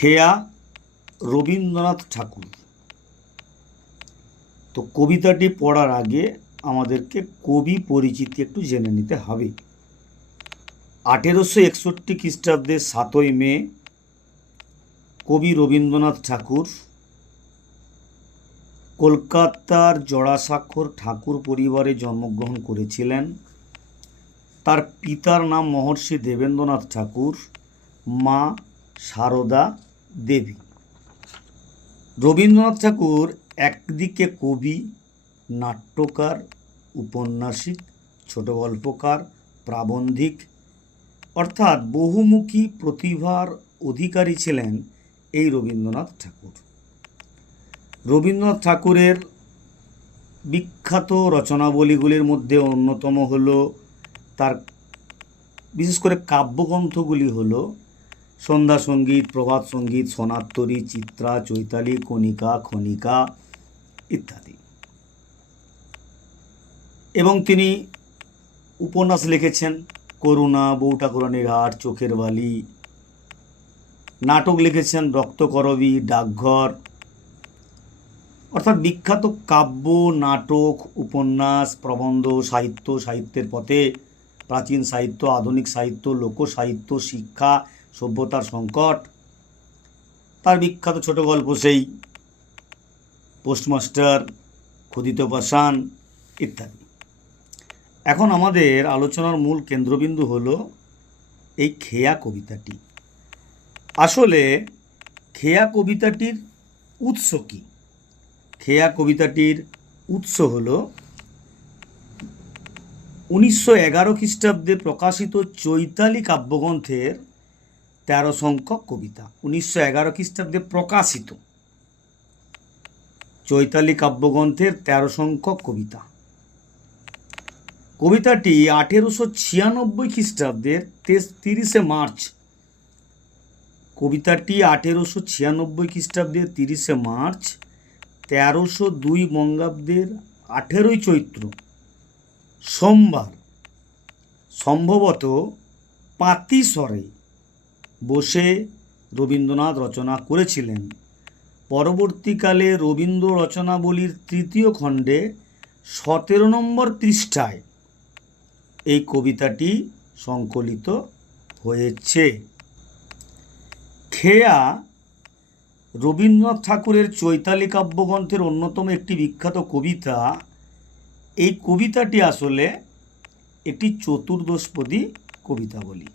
খেয়া রবীন্দ্রনাথ ঠাকুর। তো কবিতাটি পড়ার আগে আমাদেরকে কবি পরিচিতি একটু জেনে নিতে হবে। 1861 খ্রিস্টাব্দের 7ই মে কবি রবীন্দ্রনাথ ঠাকুর কলকাতার জোড়াসাঁকোর ঠাকুর পরিবারে জন্মগ্রহণ করেছিলেন। তার পিতার নাম মহর্ষি দেবেন্দ্রনাথ ঠাকুর, মা সারদা দেবী। রবীন্দ্রনাথ ঠাকুর একদিকে কবি, নাট্যকার, উপন্যাসিক, ছোট গল্পকার, প্রাবন্ধিক অর্থাৎ বহুমুখী প্রতিভার অধিকারী ছিলেন এই রবীন্দ্রনাথ ঠাকুর। রবীন্দ্রনাথ ঠাকুরের বিখ্যাত রচনাবলীগুলির মধ্যে অন্যতম হল তার বিশেষ করে কাব্যগ্রন্থগুলি হল সন্ধ্যা সঙ্গীত, প্রভাত সঙ্গীত, সোনারতরী, চিত্রা, চৈতালি, কণিকা, খনিকা ইত্যাদি। এবং তিনি উপন্যাস লিখেছেন করুণা, বউ ঠাকুরানীর হাট, চোখের বালি। নাটক লিখেছেন রক্তকরবী, ডাকঘর। অর্থাৎ বিখ্যাত কাব্য, নাটক, উপন্যাস, প্রবন্ধ, সাহিত্য, সাহিত্যের পথে, প্রাচীন সাহিত্য, আধুনিক সাহিত্য, লোকসাহিত্য, শিক্ষা, সভ্যতার সংকট। তার বিখ্যাত ছোট গল্প সেই পোস্টমাস্টার, ক্ষুদিত পাষাণ ইত্যাদি। এখন আমাদের আলোচনার মূল কেন্দ্রবিন্দু হলো এই খেয়া কবিতাটি। আসলে খেয়া কবিতাটির উৎস কী? খেয়া কবিতাটির উৎস হল 1911 খ্রিস্টাব্দে প্রকাশিত চৈতালি কাব্যগ্রন্থের 13 সংখ্যক কবিতা। 1911 খ্রিস্টাব্দে প্রকাশিত চৈতালি কাব্যগ্রন্থের 13 সংখ্যক কবিতা। কবিতাটি 1896 খ্রিস্টাব্দের 30 মার্চ, কবিতাটি 1896 খ্রিস্টাব্দের 30 মার্চ, 1302 বঙ্গাব্দের 18ই চৈত্র সোমবার সম্ভবত পাতিস্বরে বসে রবীন্দ্রনাথ রচনা করেছিলেন। পরবর্তীকালে রবীন্দ্র রচনাবলীর 3য় খণ্ডে 17 নম্বর পৃষ্ঠায় এই কবিতাটি সংকলিত হয়েছে। খেয়া রবীন্দ্রনাথ ঠাকুরের চৈতালি কাব্যগ্রন্থের অন্যতম একটি বিখ্যাত কবিতা। এই কবিতাটি আসলে একটি চতুর্দশপদী কবিতাবলী।